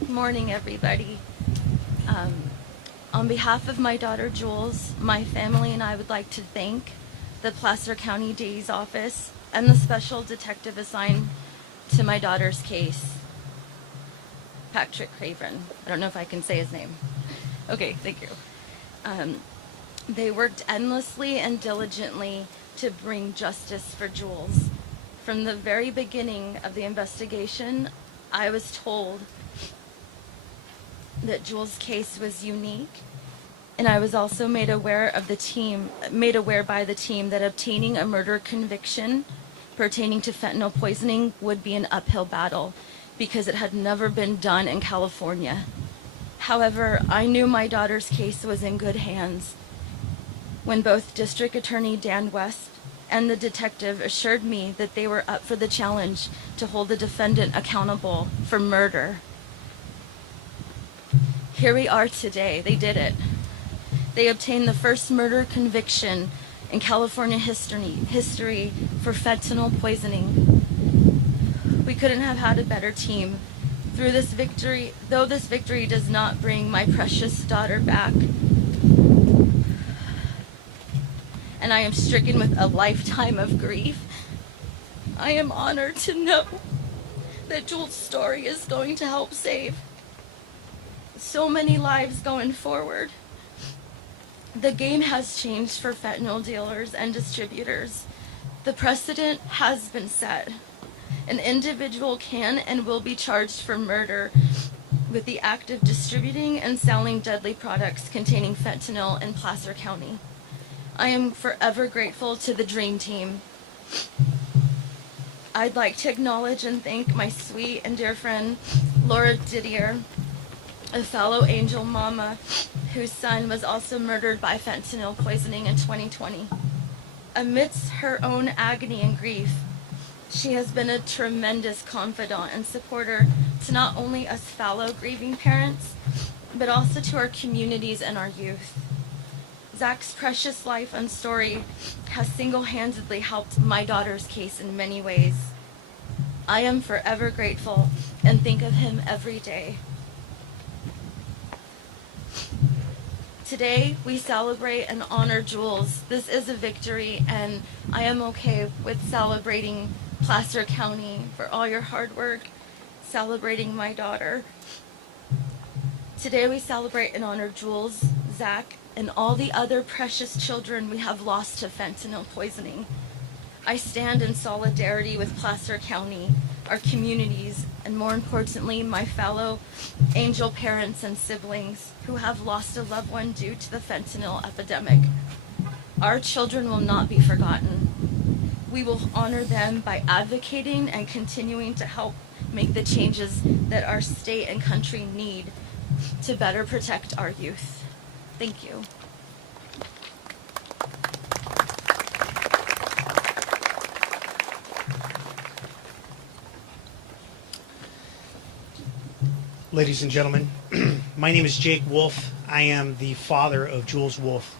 Good morning, everybody. Um, on behalf of my daughter Jules, my family and I would like to thank the Placer County DA's office and the special detective assigned to my daughter's case, Patrick Craven. I don't know if I can say his name. Okay, thank you. Um, they worked endlessly and diligently to bring justice for Jules. From the very beginning of the investigation, I was told that Jules' case was unique, and I was also made aware by the team that obtaining a murder conviction pertaining to fentanyl poisoning would be an uphill battle because it had never been done in California. However, I knew my daughter's case was in good hands when both District Attorney Dan West and the detective assured me that they were up for the challenge to hold the defendant accountable for murder. Here we are today. They did it. They obtained the first murder conviction in California history for fentanyl poisoning. We couldn't have had a better team. Though this victory does not bring my precious daughter back, and I am stricken with a lifetime of grief, I am honored to know that Jules' story is going to help save so many lives going forward. The game has changed for fentanyl dealers and distributors. The precedent has been set. An individual can and will be charged for murder with the act of distributing and selling deadly products containing fentanyl in Placer County. I am forever grateful to the Dream Team. I'd like to acknowledge and thank my sweet and dear friend, Laura Didier, a fellow angel mama whose son was also murdered by fentanyl poisoning in 2020. Amidst her own agony and grief, she has been a tremendous confidant and supporter to not only us fallow grieving parents, but also to our communities and our youth. Zach's precious life and story has single-handedly helped my daughter's case in many ways. I am forever grateful and think of him every day. Today, we celebrate and honor Jules. This is a victory, and I am okay with celebrating Placer County for all your hard work, celebrating my daughter. Today, we celebrate and honor Jules, Zach, and all the other precious children we have lost to fentanyl poisoning. I stand in solidarity with Placer County, our communities, and more importantly, my fellow angel parents and siblings who have lost a loved one due to the fentanyl epidemic. Our children will not be forgotten. We will honor them by advocating and continuing to help make the changes that our state and country need to better protect our youth. Thank you. Ladies and gentlemen, my name is Jake Wolf. I am the father of Jules Wolf.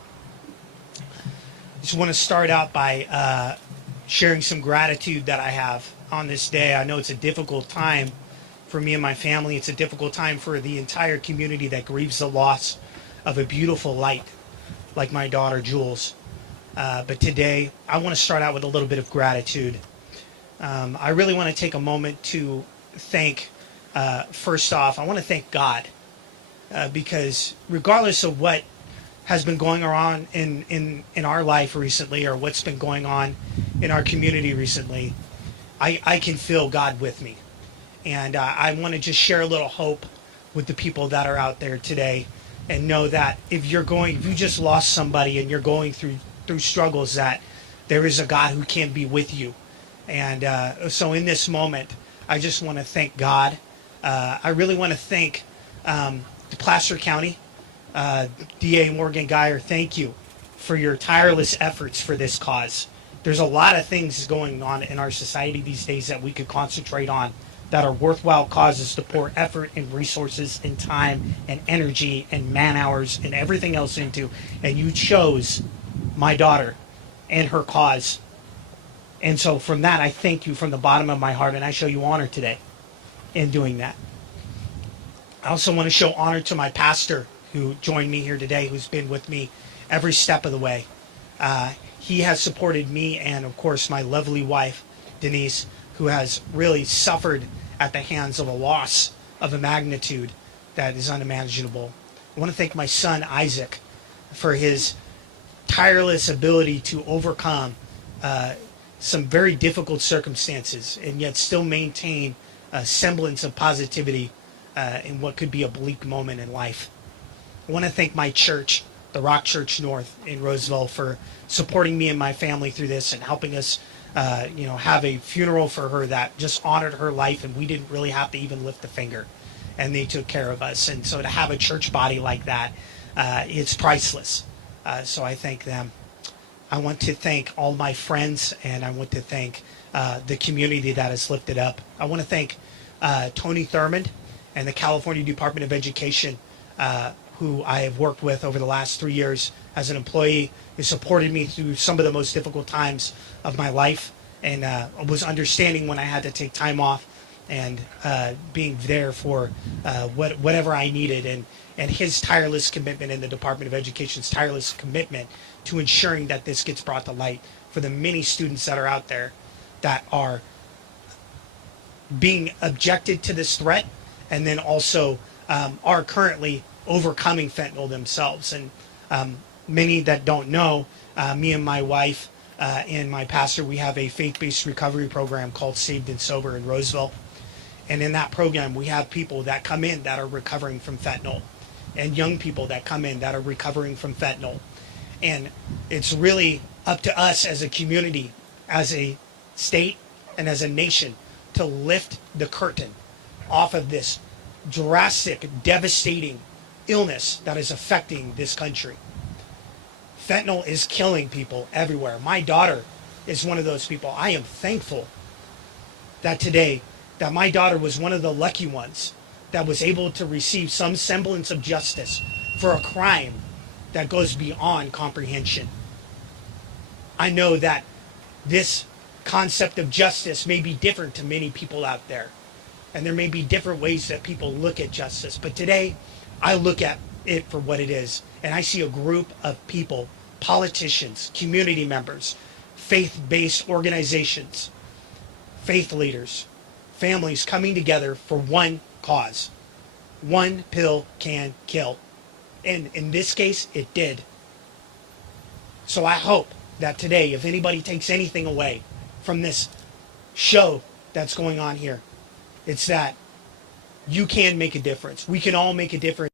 I just want to start out by sharing some gratitude that I have on this day. I know it's a difficult time for me and my family. It's a difficult time for the entire community that grieves the loss of a beautiful light like my daughter Jules. But today, I want to start out with a little bit of gratitude. I really want to take a moment to thank first off, I want to thank God because regardless of what has been going on in our life recently or what's been going on in our community recently, I can feel God with me. And I want to just share a little hope with the people that are out there today and know that if you just lost somebody and you're going through struggles, that there is a God who can be with you. And so in this moment, I just want to thank God. I really want to thank the Placer County, DA Morgan Geyer. Thank you for your tireless efforts for this cause. There's a lot of things going on in our society these days that we could concentrate on that are worthwhile causes to pour effort and resources and time and energy and man hours and everything else into. And you chose my daughter and her cause. And so from that, I thank you from the bottom of my heart, and I show you honor today in doing that. I also want to show honor to my pastor who joined me here today, who's been with me every step of the way. He has supported me and, of course, my lovely wife, Denise, who has really suffered at the hands of a loss of a magnitude that is unimaginable. I want to thank my son, Isaac, for his tireless ability to overcome some very difficult circumstances and yet still maintain a semblance of positivity in what could be a bleak moment in life. I want to thank my church, the Rock Church North in Roseville, for supporting me and my family through this and helping us have a funeral for her that just honored her life, and we didn't really have to even lift a finger, and they took care of us. And so to have a church body like that, it's priceless. So I thank them. I want to thank all my friends, and I want to thank the community that has lifted up. I want to thank Tony Thurmond and the California Department of Education, who I have worked with over the last 3 years as an employee, who supported me through some of the most difficult times of my life, and was understanding when I had to take time off, and being there for whatever I needed, and his tireless commitment and the Department of Education's tireless commitment to ensuring that this gets brought to light for the many students that are out there that are being objected to this threat, and then also are currently overcoming fentanyl themselves. And many that don't know, me and my wife and my pastor, we have a faith-based recovery program called Saved and Sober in Roseville. And in that program, we have people that come in that are recovering from fentanyl, and young people that come in that are recovering from fentanyl. And it's really up to us as a community, as a state, and as a nation to lift the curtain off of this drastic, devastating illness that is affecting this country. Fentanyl is killing people everywhere. My daughter is one of those people. I am thankful that today, that my daughter was one of the lucky ones that was able to receive some semblance of justice for a crime that goes beyond comprehension. I know that this concept of justice may be different to many people out there, and there may be different ways that people look at justice, but today I look at it for what it is, and I see a group of people, politicians, community members, faith-based organizations, faith leaders, families coming together for one cause. One pill can kill. And in this case, it did. So I hope that today, if anybody takes anything away from this show that's going on here, it's that you can make a difference. We can all make a difference.